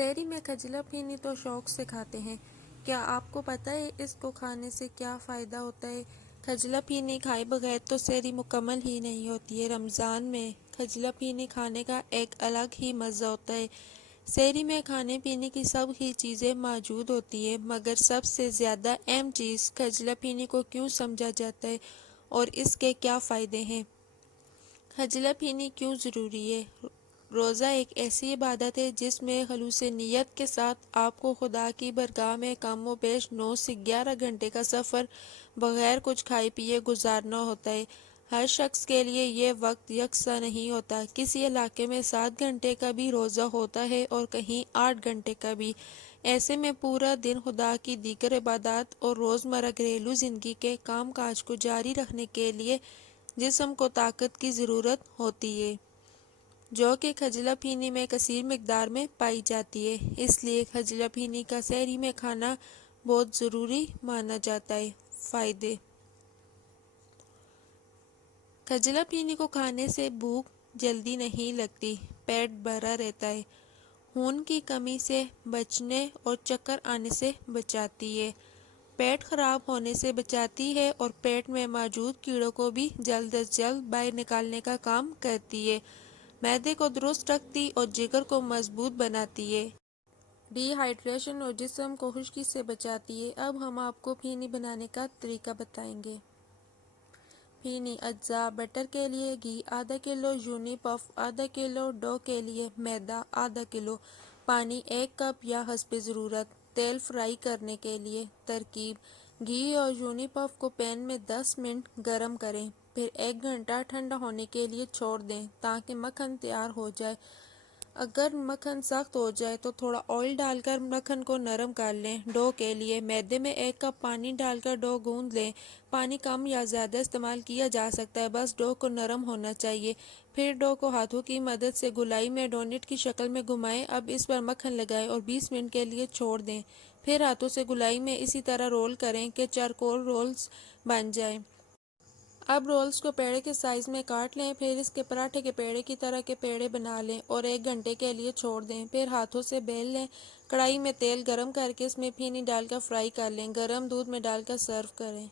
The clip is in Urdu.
سحری میں کھجلا پھینی تو شوق سے کھاتے ہیں۔ کیا آپ کو پتہ ہے اس کو کھانے سے کیا فائدہ ہوتا ہے؟ کھجلا پھینی کھائے بغیر تو سحری مکمل ہی نہیں ہوتی ہے۔ رمضان میں کھجلا پھینی کھانے کا ایک الگ ہی مزہ ہوتا ہے۔ سحری میں کھانے پینے کی سب ہی چیزیں موجود ہوتی ہیں، مگر سب سے زیادہ اہم چیز کھجلا پھینی کو کیوں سمجھا جاتا ہے اور اس کے کیا فائدے ہیں۔ کھجلا پھینی کیوں ضروری ہے؟ روزہ ایک ایسی عبادت ہے جس میں خلوص نیت کے ساتھ آپ کو خدا کی بارگاہ میں کم و بیش 9 سے 11 گھنٹے کا سفر بغیر کچھ کھائے پیے گزارنا ہوتا ہے۔ ہر شخص کے لیے یہ وقت یکساں نہیں ہوتا۔ کسی علاقے میں 7 گھنٹے کا بھی روزہ ہوتا ہے اور کہیں 8 گھنٹے کا بھی۔ ایسے میں پورا دن خدا کی دیگر عبادات اور روزمرہ گھریلو زندگی کے کام کاج کو جاری رکھنے کے لیے جسم کو طاقت کی ضرورت ہوتی ہے، جو کہ کھجلا پھینی میں کثیر مقدار میں پائی جاتی ہے۔ اس لیے کھجلا پھینی کا سحری میں کھانا بہت ضروری مانا جاتا ہے۔ فائدے: کھجلا پھینی کو کھانے سے بھوک جلدی نہیں لگتی، پیٹ بھرا رہتا ہے، خون کی کمی سے بچنے اور چکر آنے سے بچاتی ہے، پیٹ خراب ہونے سے بچاتی ہے اور پیٹ میں موجود کیڑوں کو بھی جلد از جلد باہر نکالنے کا کام کرتی ہے، معدے کو درست رکھتی اور جگر کو مضبوط بناتی ہے، ڈی ہائیڈریشن اور جسم کو خشکی سے بچاتی ہے۔ اب ہم آپ کو پھینی بنانے کا طریقہ بتائیں گے۔ پھینی اجزاء: بٹر کے لیے گھی آدھا کلو، یونی پف آدھا کلو، ڈو کے لیے میدا آدھا کلو، پانی 1 کپ یا حسب ضرورت، تیل فرائی کرنے کے لیے۔ ترکیب: گھی اور یونی پف کو پین میں 10 منٹ گرم کریں، پھر 1 گھنٹہ ٹھنڈا ہونے کے لیے چھوڑ دیں تاکہ مکھن تیار ہو جائے۔ اگر مکھن سخت ہو جائے تو تھوڑا آئل ڈال کر مکھن کو نرم کر لیں۔ ڈو کے لیے میدے میں 1 کپ پانی ڈال کر ڈو گوندھ لیں، پانی کم یا زیادہ استعمال کیا جا سکتا ہے، بس ڈو کو نرم ہونا چاہیے۔ پھر ڈو کو ہاتھوں کی مدد سے گولائی میں ڈونٹ کی شکل میں گھمائیں، اب اس پر مکھن لگائیں اور 20 منٹ کے لیے چھوڑ دیں، پھر ہاتھوں سے گولائی میں اسی طرح رول کریں کہ چارکول رولز بن جائیں۔ اب رولز کو پیڑے کے سائز میں کاٹ لیں، پھر اس کے پراٹھے کے پیڑے کی طرح کے پیڑے بنا لیں اور 1 گھنٹے کے لیے چھوڑ دیں، پھر ہاتھوں سے بیل لیں۔ کڑھائی میں تیل گرم کرکے اس میں پھینی ڈال کر فرائی کر لیں، گرم دودھ میں ڈال کر سرو کریں۔